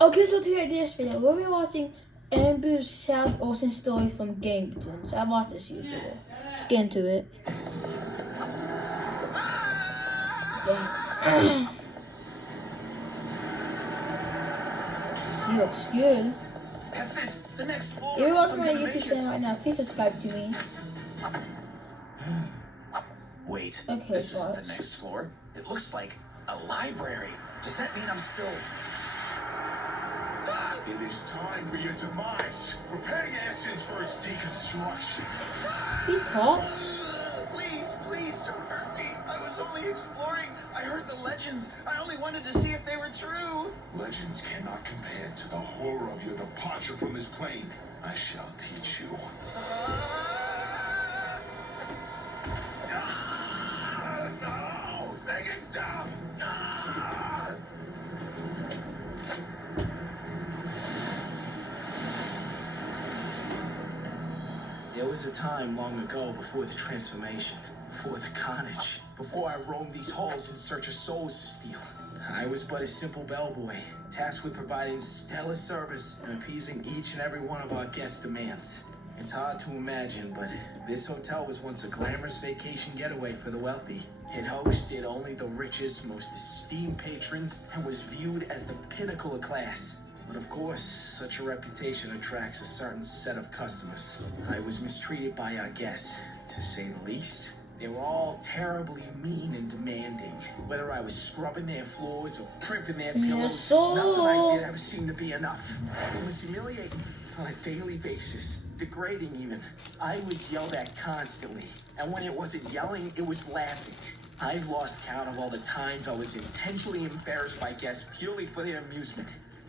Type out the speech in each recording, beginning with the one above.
Okay, so to this video, we'll be watching Amber's South Ocean story from Game Tunes. I watched this usually. Let's get into it. Yeah. He looks good. That's it. The next floor. If you're watching my YouTube channel right now, please subscribe to me. Wait. Okay, this isn't the next floor. It looks like a library. Does that mean I'm still... It is time for your demise. Prepare your essence for its deconstruction. He talks. Please don't hurt me. I was only exploring. I heard the legends. I only wanted to see if they were true. Legends cannot compare to the horror of your departure from this plane. I shall teach you. No! Make it stop! There was a time long ago before the transformation, before the carnage, before I roamed these halls in search of souls to steal. I was but a simple bellboy, tasked with providing stellar service and appeasing each and every one of our guests' demands. It's hard to imagine, but this hotel was once a glamorous vacation getaway for the wealthy. It hosted only the richest, most esteemed patrons and was viewed as the pinnacle of class. But of course, such a reputation attracts a certain set of customers. I was mistreated by our guests, to say the least. They were all terribly mean and demanding. Whether I was scrubbing their floors or primping their pillows, nothing I did ever seemed to be enough. It was humiliating on a daily basis, degrading even. I was yelled at constantly, and when it wasn't yelling, it was laughing. I've lost count of all the times I was intentionally embarrassed by guests purely for their amusement.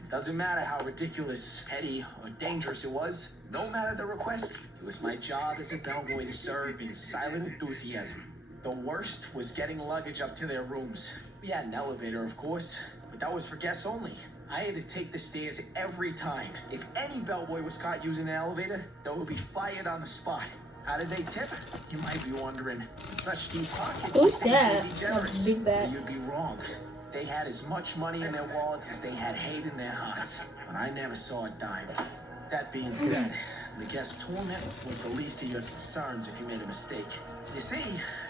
Doesn't matter how ridiculous, petty, or dangerous it was. No matter the request, it was my job as a bellboy to serve in silent enthusiasm. The worst was getting luggage up to their rooms. We had an elevator, of course, but that was for guests only. I had to take the stairs every time. If any bellboy was caught using an elevator, they would be fired on the spot. How did they tip? You might be wondering. In such deep pockets, Who's that? You'd be generous. Big bag. But you'd be wrong. They had as much money in their wallets as they had hate in their hearts, but I never saw a dime. That being said, the guest torment was the least of your concerns if you made a mistake. You see,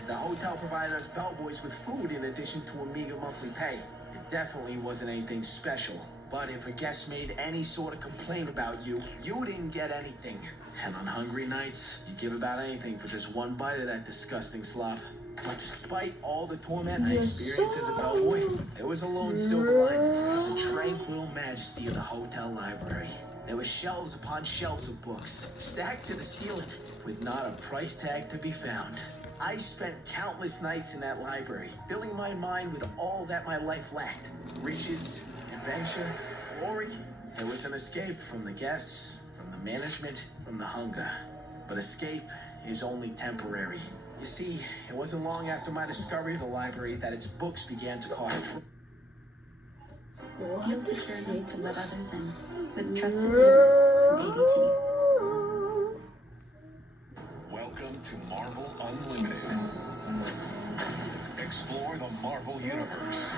the hotel provided us bellboys with food in addition to a meager monthly pay. It definitely wasn't anything special, but if a guest made any sort of complaint about you, you didn't get anything. And on hungry nights, you'd give about anything for just one bite of that disgusting slop. But despite all the torment I experienced as a bellboy, there was a lone silver lining. The tranquil majesty of the hotel library. There were shelves upon shelves of books, stacked to the ceiling, with not a price tag to be found. I spent countless nights in that library, filling my mind with all that my life lacked. Riches, adventure, glory. There was an escape from the guests, from the management, from the hunger. But escape is only temporary. You see, it wasn't long after my discovery of the library that its books began to cost. Feel securely to let others in with trusted neighbor from ABT. Welcome to Marvel Unlimited. Explore the Marvel Universe.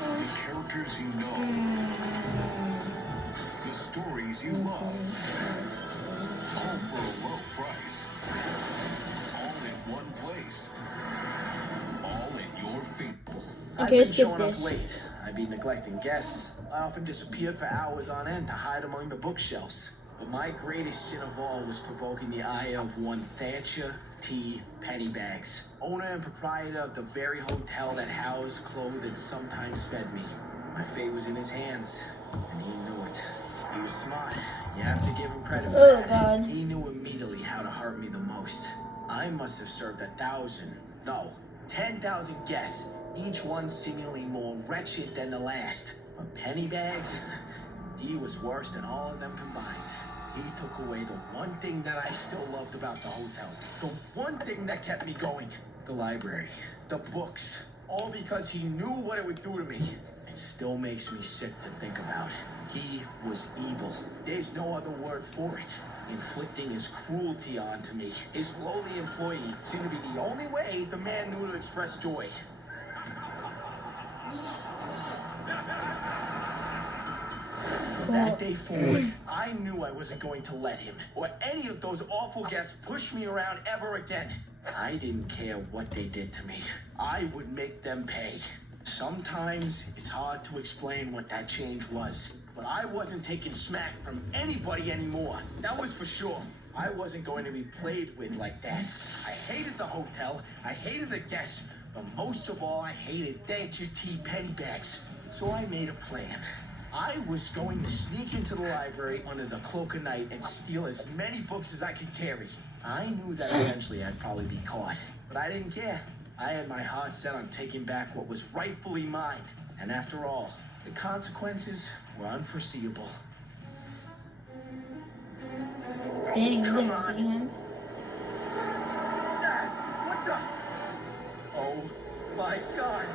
The characters you know. The stories you love. All for a low price. All in one place. All at your feet. Okay, I've been skip showing this. up late. I'd be neglecting guests. I often disappeared for hours on end to hide among the bookshelves. But my greatest sin of all was provoking the ire of one Thatcher T. Pennybags, owner and proprietor of the very hotel that housed, clothed, and sometimes fed me. My fate was in his hands, and he knew it. He was smart. You have to give him credit for Oh, that. God. He knew immediately how to hurt me the most. I must have served 10,000 guests, each one seemingly more wretched than the last. But Pennybags, he was worse than all of them combined. He took away the one thing that I still loved about the hotel. The one thing that kept me going. The library. The books. All because he knew what it would do to me. It still makes me sick to think about. He was evil. There's no other word for it. Inflicting his cruelty onto me. His lowly employee seemed to be the only way the man knew to express joy. From that day forward, I knew I wasn't going to let him or any of those awful guests push me around ever again. I didn't care what they did to me. I would make them pay. Sometimes it's hard to explain what that change was, but I wasn't taking smack from anybody anymore. That was for sure. I wasn't going to be played with like that. I hated the hotel, I hated the guests, but most of all, I hated Thank You T Pennybags. So I made a plan. I was going to sneak into the library under the cloak of night and steal as many books as I could carry. I knew that eventually I'd probably be caught, but I didn't care. I had my heart set on taking back what was rightfully mine. And after all, the consequences were unforeseeable. Dang, you didn't see him. What the? Oh my God.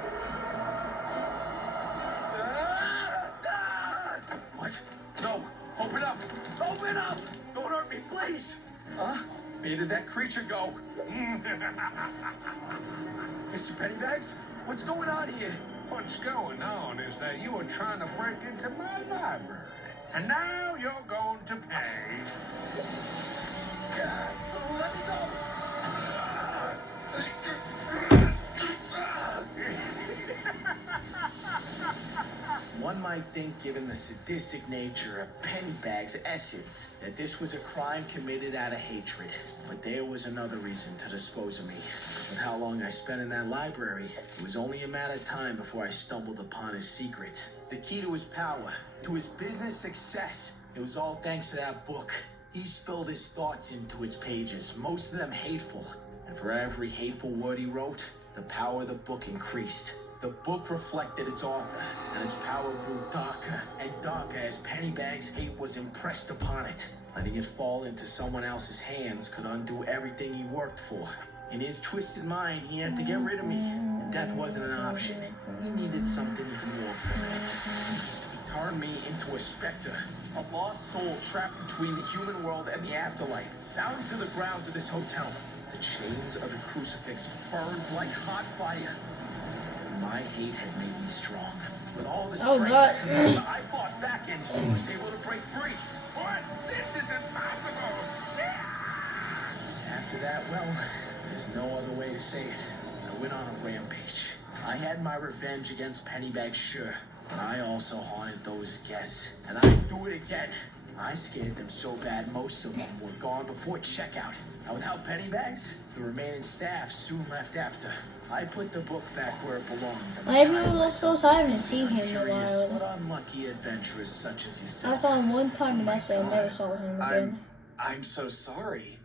What? No, open up. Open up. Don't hurt me, please. Huh? Where did that creature go? Mr. Pennybags, what's going on here? What's going on is that you were trying to break into my library, and now you're going to pay. Let me go. One might think, given the sadistic nature of Pennybags' essence, that this was a crime committed out of hatred. But there was another reason to dispose of me. With how long I spent in that library, it was only a matter of time before I stumbled upon his secret. The key to his power, to his business success. It was all thanks to that book. He spilled his thoughts into its pages, most of them hateful. And for every hateful word he wrote, the power of the book increased. The book reflected its author, and its power grew darker and darker as Pennybags' hate was impressed upon it. Letting it fall into someone else's hands could undo everything he worked for. In his twisted mind, he had to get rid of me, and death wasn't an option. He needed something even more permanent. He turned me into a specter, a lost soul trapped between the human world and the afterlife, down to the grounds of this hotel. The chains of the crucifix burned like hot fire. My hate had made me strong. With all the strength I could muster, I fought back and was able to break free. What? This is impossible! After that, well, there's no other way to say it. I went on a rampage. I had my revenge against Pennybags, sure, but I also haunted those guests, and I'd do it again. I scared them so bad most of them were gone before checkout. And without Pennybags, the remaining staff soon left after. I put the book back where it belonged. I really so I haven't seen him in a Curious, while. but unlucky adventurers such as I yourself. saw him one time and that's it. I never saw him again. I'm so sorry.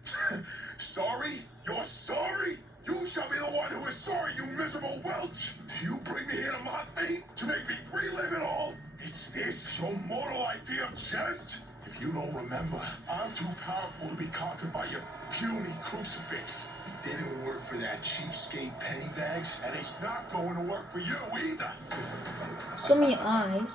Sorry? You're sorry? You shall be the one who is sorry, you miserable whelch! Do you bring me here to mock me? To make me relive it all? Is this your mortal idea of jest? If you don't remember, I'm too powerful to be conquered by your puny crucifix. It didn't work for that cheapskate Pennybags, and it's not going to work for you either. So many eyes.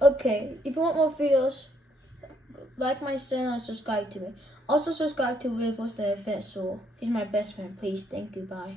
Okay, if you want more videos, like my channel and subscribe to me. Also subscribe to Will Foster the Defense Soul. He's my best friend. Please, thank you, bye.